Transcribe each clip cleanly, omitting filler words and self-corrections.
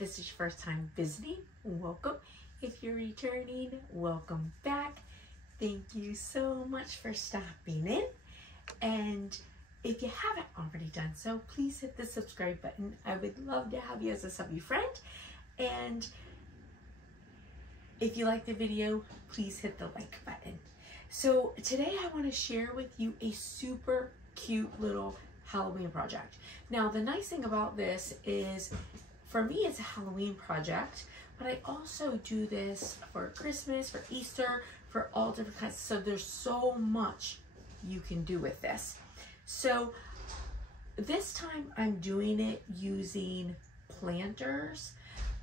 this is your first time visiting, welcome. If you're returning, welcome back. Thank you so much for stopping in. And if you haven't already done so, please hit the subscribe button. I would love to have you as a subby friend. And if you like the video, please hit the like button. So today I want to share with you a super cute little Halloween project. Now the nice thing about this is, for me it's a Halloween project, but I also do this for Christmas, for Easter, for all different kinds. So there's so much you can do with this. So this time I'm doing it using planters,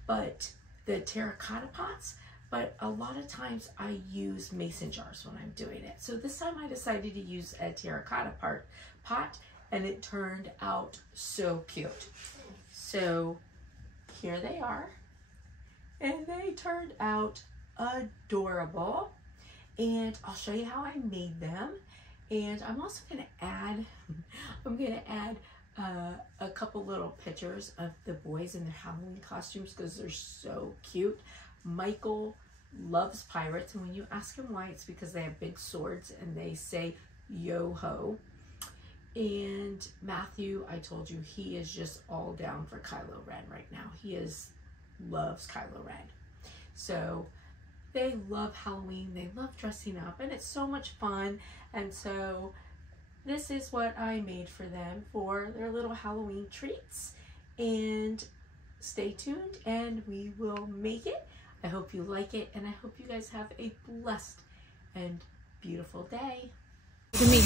but the terracotta pots, but a lot of times I use mason jars when I'm doing it. So this time I decided to use a terracotta pot, and it turned out so cute. So here they are, and they turned out adorable. And I'll show you how I made them. And I'm also gonna add, a couple little pictures of the boys in their Halloween costumes because they're so cute. Michael loves pirates, and when you ask him why, it's because they have big swords and they say yo-ho. And Matthew, I told you, he is just all down for Kylo Ren right now. He loves Kylo Ren. So they love Halloween, they love dressing up, and it's so much fun. And so this is what I made for them for their little Halloween treats. And stay tuned and we will make it. I hope you like it, and I hope you guys have a blessed and beautiful day. To me.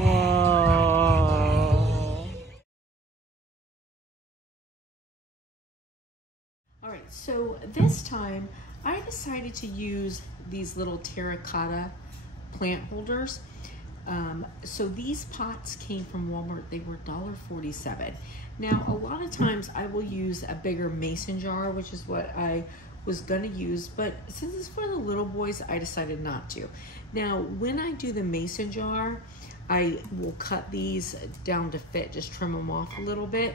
Whoa. All right, so this time I decided to use these little terracotta plant holders. So these pots came from Walmart. They were $1.47. Now, a lot of times I will use a bigger mason jar, which is what I was gonna use, but since it's for the little boys, I decided not to. Now, when I do the mason jar, I will cut these down to fit, just trim them off a little bit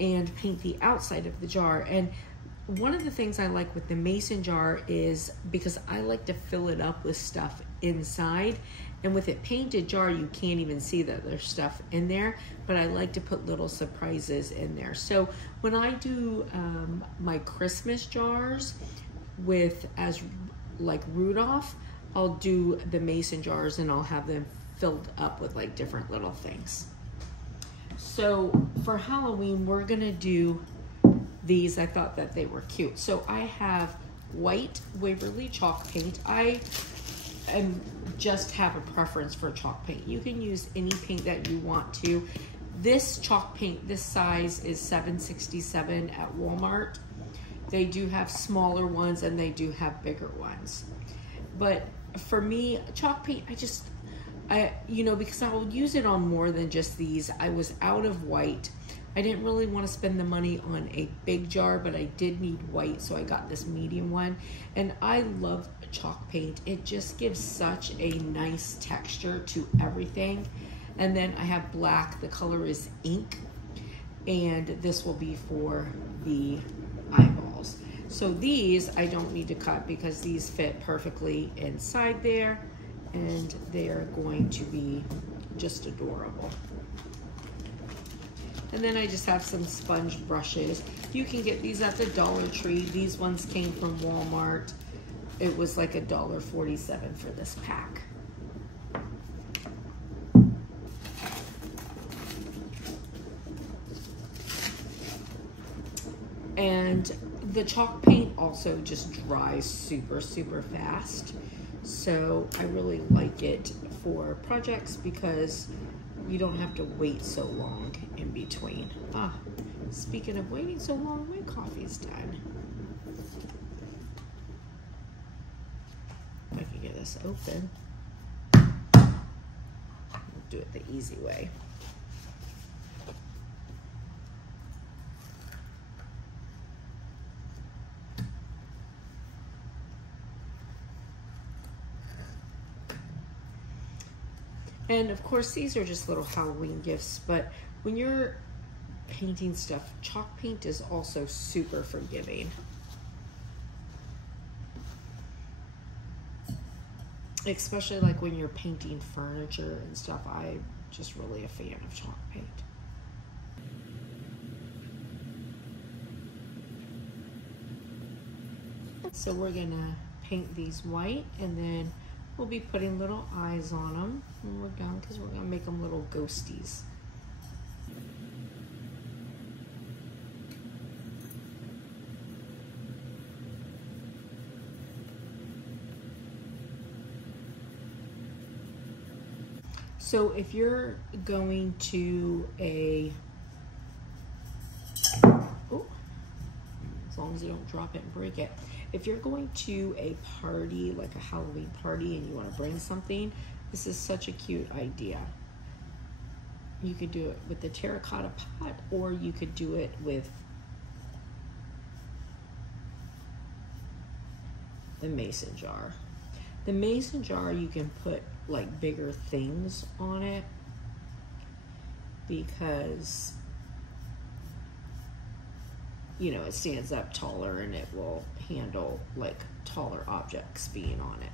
and paint the outside of the jar. And one of the things I like with the mason jar is because I like to fill it up with stuff inside, and with it painted jar you can't even see that there's stuff in there, but I like to put little surprises in there. So when I do my Christmas jars with as like Rudolph, I'll do the mason jars and I'll have them filled up with like different little things. So for Halloween we're gonna do these. I thought that they were cute. So I have white Waverly chalk paint. I just have a preference for chalk paint. You can use any paint that you want to. This chalk paint, this size is $7.67 at Walmart. They do have smaller ones and they do have bigger ones. But for me, chalk paint, you know, because I will use it on more than just these. I was out of white. I didn't really want to spend the money on a big jar, but I did need white, so I got this medium one. And I love chalk paint. It just gives such a nice texture to everything. And then I have black. The color is ink. And this will be for the eyeballs. So these I don't need to cut because these fit perfectly inside there. And they are going to be just adorable. And then I just have some sponge brushes. You can get these at the Dollar Tree. These ones came from Walmart. It was like $1.47 for this pack. And the chalk paint also just dries super, super fast. So I really like it for projects because you don't have to wait so long in between. Speaking of waiting so long, my coffee's done. If I can get this open. I'll do it the easy way. And of course, these are just little Halloween gifts, but when you're painting stuff, chalk paint is also super forgiving. Especially like when you're painting furniture and stuff. I'm just really a fan of chalk paint. So we're gonna paint these white, and then we'll be putting little eyes on them when we're done, because we're gonna make them little ghosties. So if you're going to oh, as long as you don't drop it and break it. If you're going to a party, like a Halloween party, and you want to bring something, this is such a cute idea. You could do it with the terracotta pot, or you could do it with the mason jar. The mason jar, you can put like bigger things on it because, you know, it stands up taller and it will handle like taller objects being on it.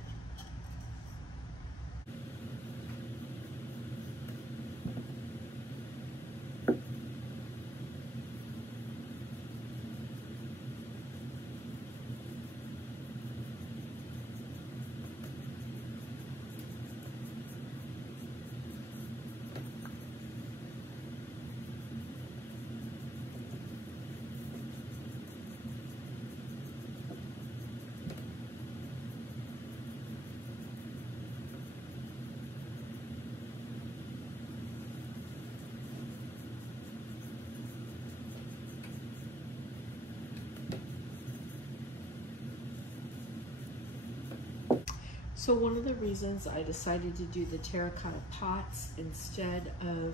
So one of the reasons I decided to do the terracotta pots instead of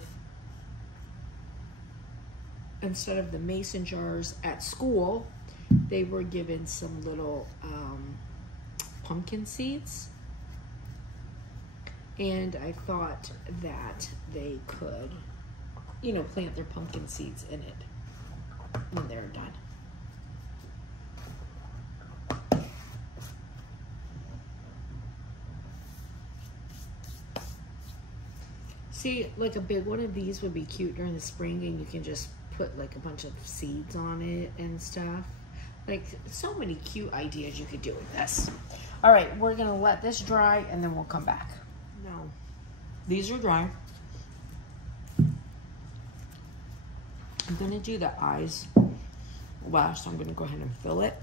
the mason jars at school, they were given some little pumpkin seeds, and I thought that they could, you know, plant their pumpkin seeds in it when they're done. See, like a big one of these would be cute during the spring, and you can just put like a bunch of seeds on it and stuff. Like, so many cute ideas you could do with this. All right, we're gonna let this dry and then we'll come back. No, these are dry. I'm gonna do the eyes last. I'm gonna go ahead and fill it,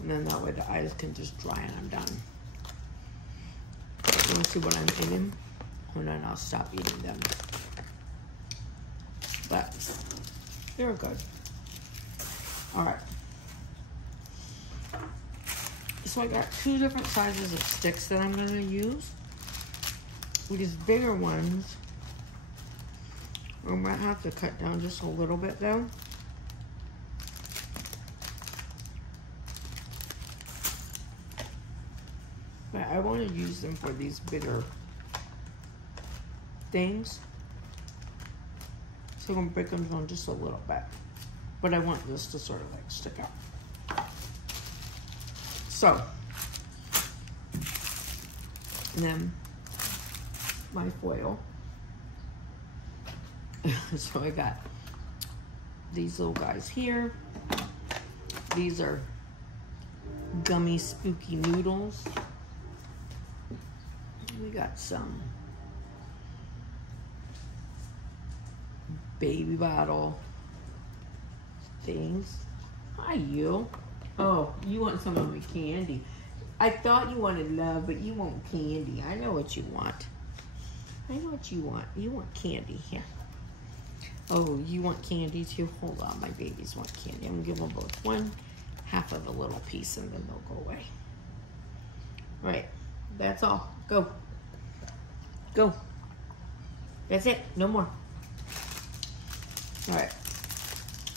and then that way the eyes can just dry and I'm done. You wanna see what I'm eating? And then I'll stop eating them. But they're good. All right. So I got 2 different sizes of sticks that I'm gonna use. These bigger ones, I might have to cut down just a little bit though. But I want to use them for these bigger things, so I'm gonna break them down just a little bit, but I want this to sort of like stick out. So, and then my foil. So I got these little guys here. These are gummy spooky noodles. We got some baby bottle things. Hi, you. Oh, you want some of my candy. I thought you wanted love, but you want candy. I know what you want. I know what you want. You want candy. Here. Oh, you want candy too? Hold on, my babies want candy. I'm gonna give them both 1/2 of a little piece and then they'll go away. All right, that's all. Go. Go. That's it, no more. All right,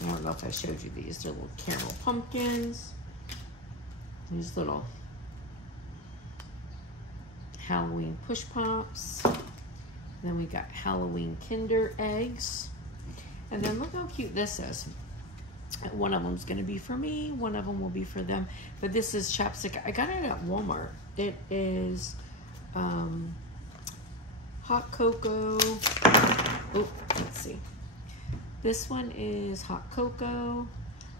I don't know if I showed you these. They're little caramel pumpkins. These little Halloween push pops. Then we got Halloween Kinder eggs. And then look how cute this is. One of them's gonna be for me, one of them will be for them. But this is chapstick. I got it at Walmart. It is hot cocoa. Oh, let's see. This one is hot cocoa.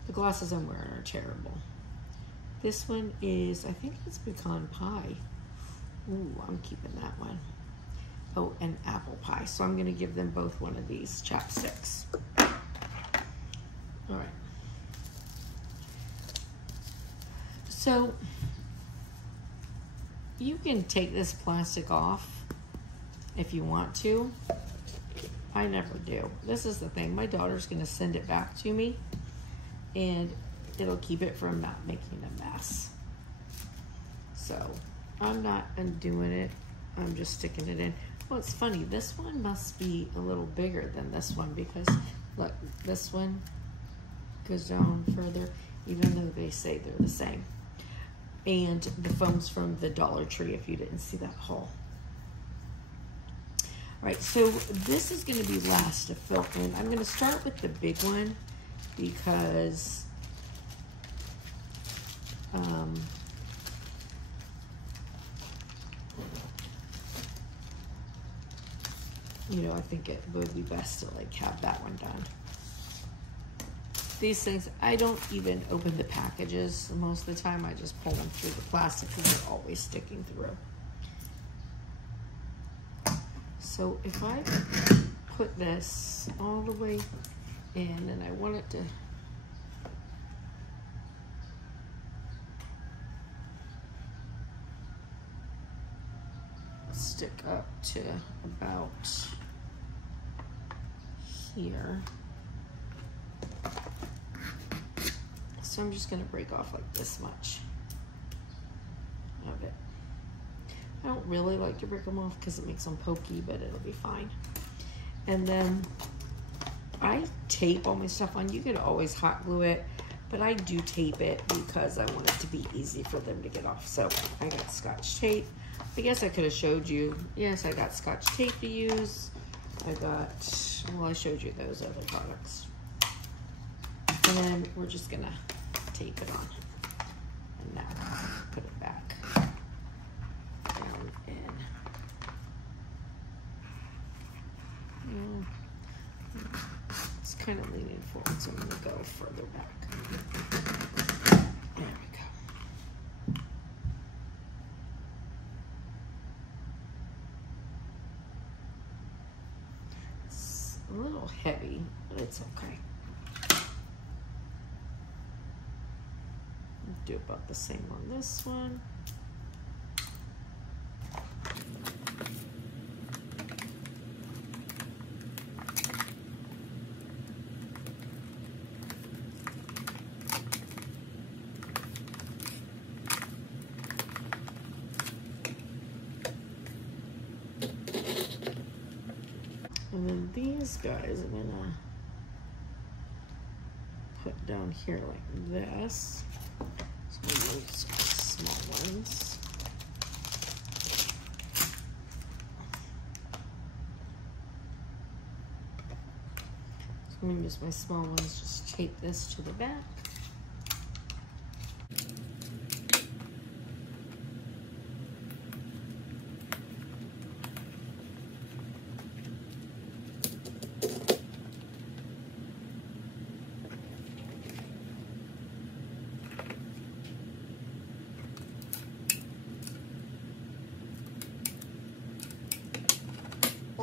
The glasses I'm wearing are terrible. This one is, I think it's pecan pie. Ooh, I'm keeping that one. Oh, and apple pie. So I'm gonna give them both one of these chapsticks. All right. So you can take this plastic off if you want to. I never do. This is the thing. My daughter's going to send it back to me, and it'll keep it from not making a mess. So I'm not undoing it. I'm just sticking it in. Well, it's funny. This one must be a little bigger than this one because, look, this one goes down further, even though they say they're the same. And the foam's from the Dollar Tree, if you didn't see that haul. All right, so this is going to be last to fill in. I'm going to start with the big one because you know, I think it would be best to like have that one done. These things, I don't even open the packages most of the time. I just pull them through the plastic because they're always sticking through. So if I put this all the way in and I want it to stick up to about here. So I'm just going to break off like this much of it. I don't really like to break them off because it makes them pokey, but it'll be fine. And then I tape all my stuff on. You could always hot glue it, but I do tape it because I want it to be easy for them to get off. So I got Scotch tape. I guess I could have showed you. Yes, I got Scotch tape to use. I got, well, I showed you those other products. And then we're just gonna tape it on. And now put it back down in. It's kind of leaning forward, so I'm gonna go further back. There we go. It's a little heavy, but it's okay. Do about the same on this one. And then these guys I'm gonna put down here like this. So I'm gonna use small ones. So I'm gonna use my small ones, just tape this to the back.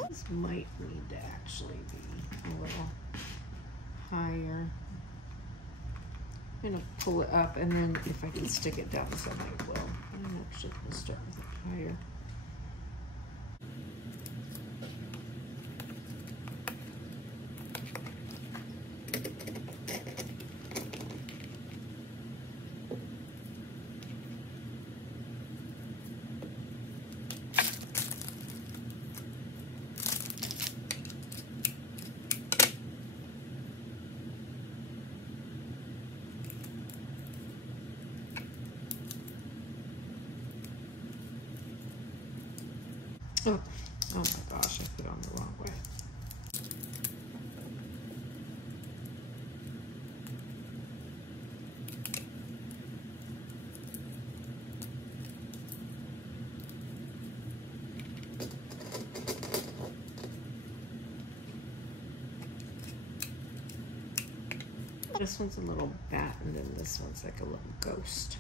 This might need to actually be a little higher. I'm gonna pull it up, and then if I can stick it down some, I will. I'm actually gonna start with it higher. Oh my gosh, I put it on the wrong way. This one's a little bat, and then this one's like a little ghost.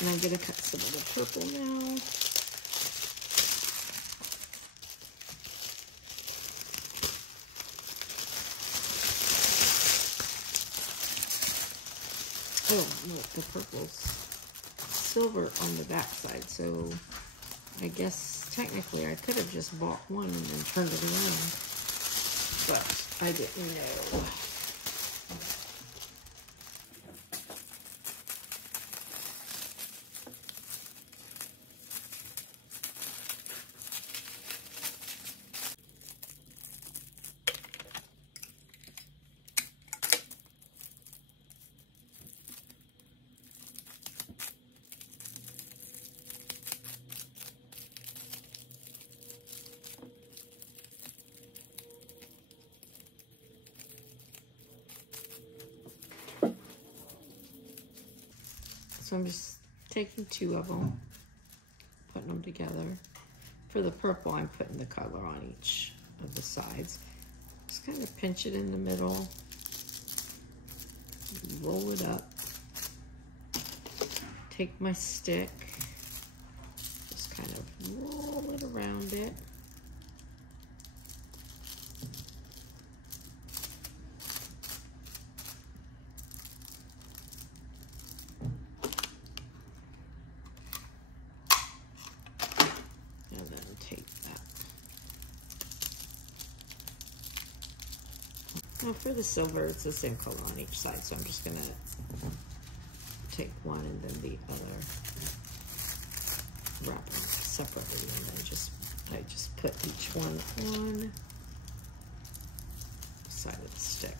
And I'm going to cut some of the purple now. Oh, look, the purple's silver on the back side, so I guess technically I could have just bought one and then turned it around, but I didn't know. So I'm just taking 2 of them, putting them together. For the purple, I'm putting the color on each of the sides. Just kind of pinch it in the middle, roll it up, take my stick, just kind of roll it around it. And then take that. Now for the silver, it's the same color on each side, so I'm just gonna take one and then the other, wrap them separately, and then I just put each one on the side of the stick.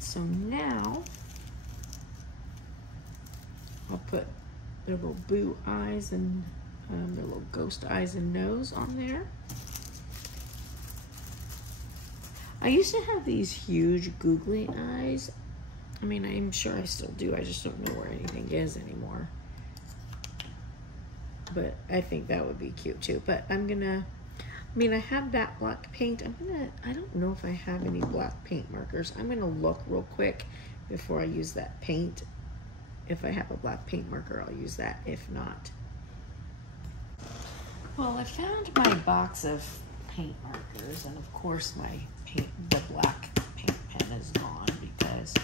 So now I'll put their little boo eyes and their little ghost eyes and nose on there. I used to have these huge googly eyes. I mean, I'm sure I still do. I just don't know where anything is anymore. But I think that would be cute too. But I have that black paint. I don't know if I have any black paint markers. I'm gonna look real quick before I use that paint. If I have a black paint marker, I'll use that. If not. Well, I found my box of paint markers, and of course the black paint pen is gone because,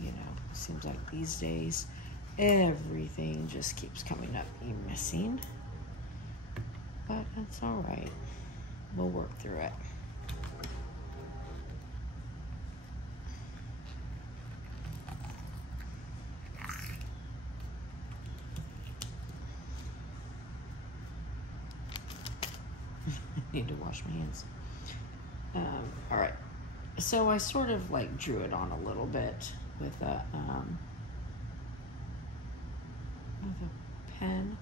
you know, it seems like these days everything just keeps coming up being missing. But that's all right. We'll work through it. Need to wash my hands. All right. So I sort of like drew it on a little bit with a pen.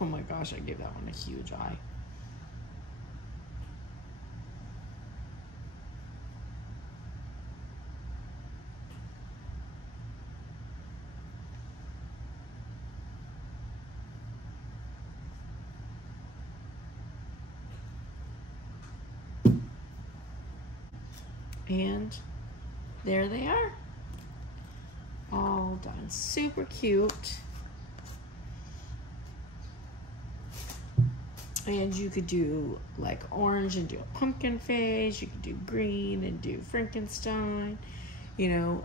Oh my gosh, I gave that one a huge eye. And there they are. All done. Super cute. And you could do like orange and do a pumpkin face. You could do green and do Frankenstein. You know,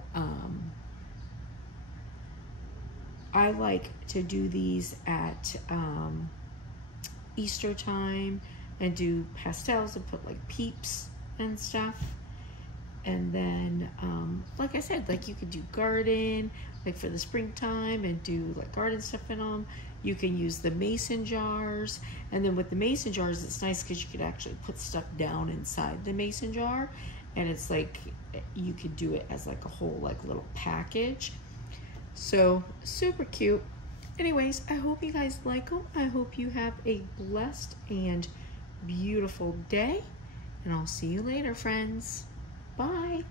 I like to do these at Easter time and do pastels and put like peeps and stuff. And then, like I said, like you could do garden, like for the springtime, and do like garden stuff in them. You can use the mason jars. And then with the mason jars, it's nice because you could actually put stuff down inside the mason jar. And it's like, you could do it as like a whole like little package. So super cute. Anyways, I hope you guys like them. I hope you have a blessed and beautiful day. And I'll see you later, friends. Bye.